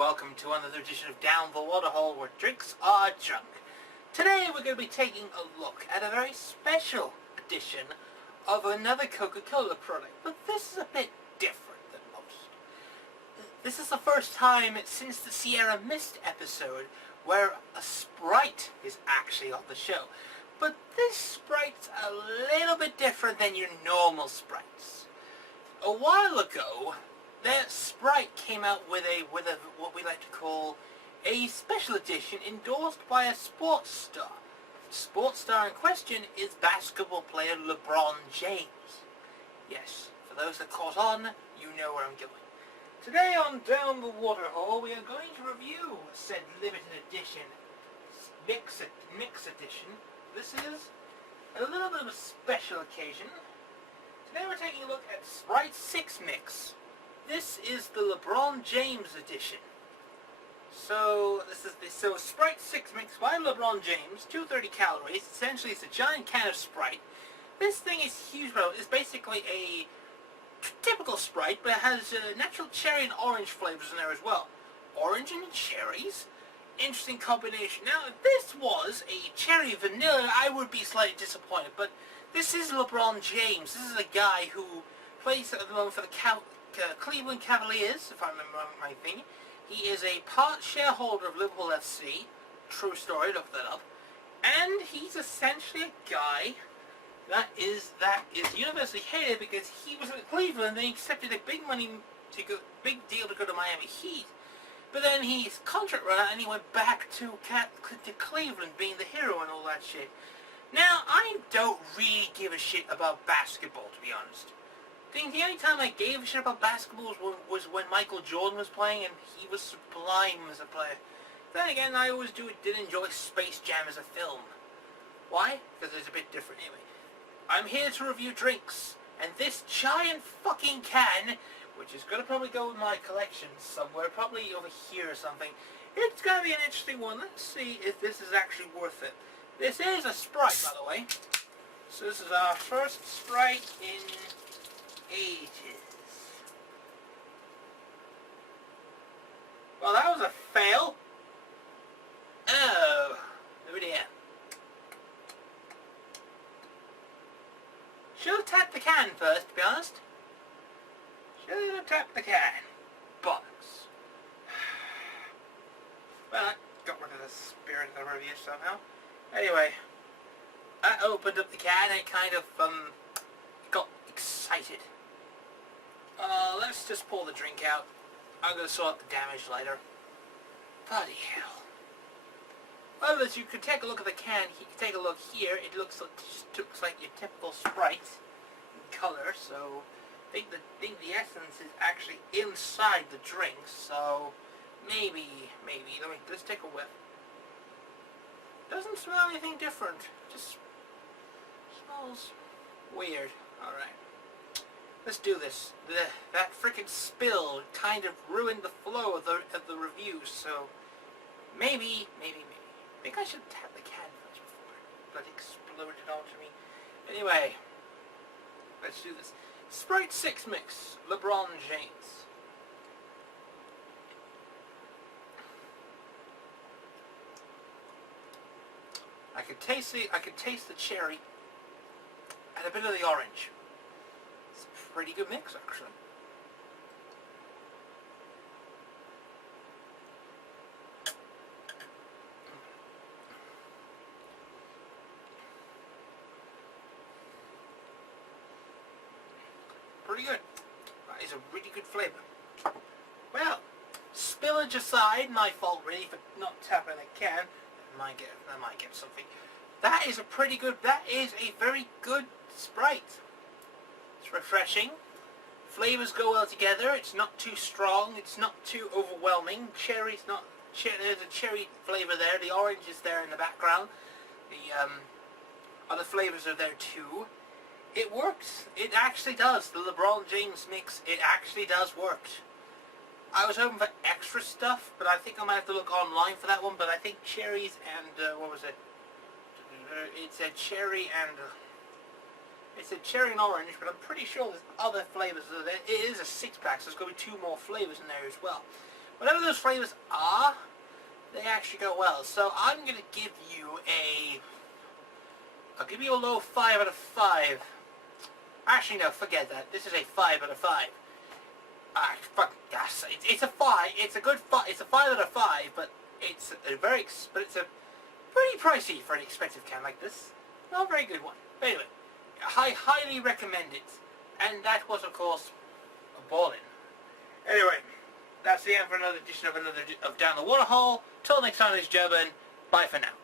welcome to another edition of Down the Waterhole, where drinks are drunk. Today we're going to be taking a look at a very special edition of another Coca-Cola product, but this is a bit different than most. This is the first time since the Sierra Mist episode where a Sprite is actually on the show. But this Sprite's a little bit different than your normal Sprites. A while ago, that Sprite came out with a what we like to call a special edition endorsed by a sports star. The sports star in question is basketball player Lebron James. Yes, for those that caught on, you know where I'm going. Today on Down the Waterhole, we are going to review said limited edition mix edition. This is a little bit of a special occasion. Today we're taking a look at Sprite 6 Mix. This is the LeBron James edition. So Sprite 6 Mix by LeBron James, 230 calories. Essentially, it's a giant can of Sprite. This thing is huge, bro. It's basically a typical Sprite, but it has natural cherry and orange flavors in there as well. Orange and cherries. Interesting combination. Now, if this was a cherry vanilla, I would be slightly disappointed. But this is LeBron James. This is a guy who plays at the moment for the Cleveland Cavaliers, if I remember my thing. He is a part shareholder of Liverpool FC. True story, look that up. And he's essentially a guy that is universally hated because he was at Cleveland and they accepted a big deal to go to Miami Heat. But then his contract ran out and he went back to Cleveland being the hero and all that shit. Now, I don't really give a shit about basketball, to be honest. I think the only time I gave a shit about basketball was when Michael Jordan was playing and he was sublime as a player. Then again, I always did enjoy Space Jam as a film. Why? Because it's a bit different anyway. I'm here to review drinks, and this giant fucking can, which is going to probably go in my collection somewhere, probably over here or something, it's going to be an interesting one. Let's see if this is actually worth it. This is a Sprite, by the way. So this is our first Sprite in ages. Well, that was a fail. Oh, over there. Should have tapped the can first, to be honest. Should have tapped the can. Bollocks. Well, I got rid of the spirit of the review somehow. Anyway, I opened up the can and it kind of, got excited. Let's just pour the drink out. I'm going to sort the damage later. Bloody hell. Well, as you can take a look at the can, you can take a look here. It looks like your typical Sprite in color, so I think the essence is actually inside the drink, so maybe, let's take a whiff. Doesn't smell anything different, just smells weird. Alright. Let's do this. That frickin' spill kind of ruined the flow of the review, so maybe. I think I should tap the can first before but exploded onto me. Anyway, let's do this. Sprite 6 Mix, LeBron James. I could taste the cherry and a bit of the orange. It's a pretty good mix, actually. Pretty good. That is a really good flavour. Well, spillage aside, my fault really for not tapping the can. I might get something. That is a very good Sprite. It's refreshing. Flavors go well together. It's not too strong. It's not too overwhelming. There's a cherry flavour there. The orange is there in the background. The other flavours are there too. It works. It actually does. The LeBron James mix, it actually does work. I was hoping for extra stuff, but I think I might have to look online for that one. But I think cherries and, what was it? It said cherry and orange, but I'm pretty sure there's other flavors of it. It is a 6-pack, so there's going to be 2 more flavors in there as well. whatever those flavors are, they actually go well. So I'm going to give you I'll give you a low 5 out of 5. Actually, no, forget that. This is a 5 out of 5. Fuck yes, it's a 5. It's a good 5. It's a 5 out of 5, but it's a pretty pricey for an expensive can like this. Not a very good one. But anyway, I highly recommend it. And that was, of course, a ballin'. Anyway, that's the end for another edition of Down the Waterhole. Till next time, ladies and gentlemen, bye for now.